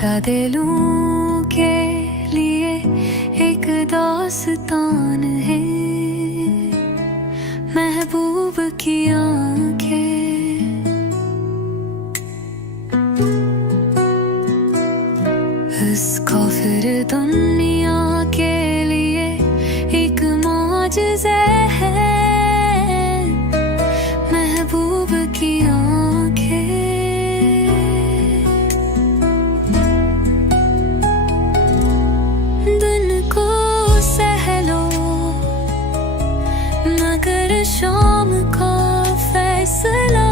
खुदा दिलों के लिए एक दास्तान है, महबूब की आंखें। इस काफिर दुनिया के लिए एक मौजज़ा है, महबूब की आंखें। दिन को सहलो मगर शाम का फैसला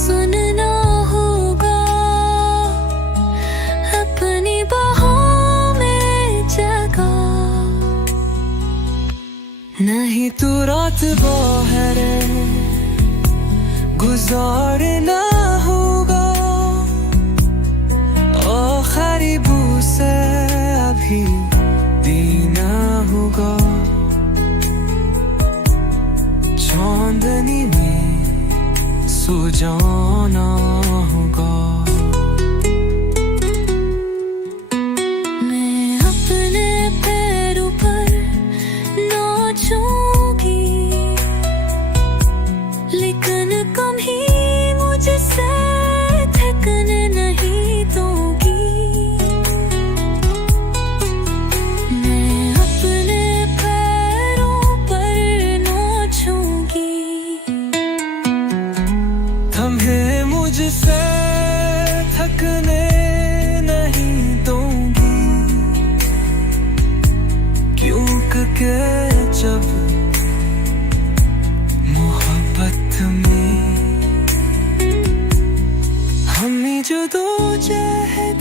सुनना होगा, अपनी बाहों में जगा। नहीं तू रात बहरे गुजारना होगा, आखिरी बूसे अभी देना होगा। चांदनी में सो जाना होगा। मैं अपने पैरों पर नाचूंगी, लेकिन कभी मुझसे थकने नहीं दूंगी। मैं अपने पैरों पर नाचूंगी, तुम्हें मुझसे थकने नहीं दूंगी, क्योंकि जब मोहब्बत में हम जो दो जहद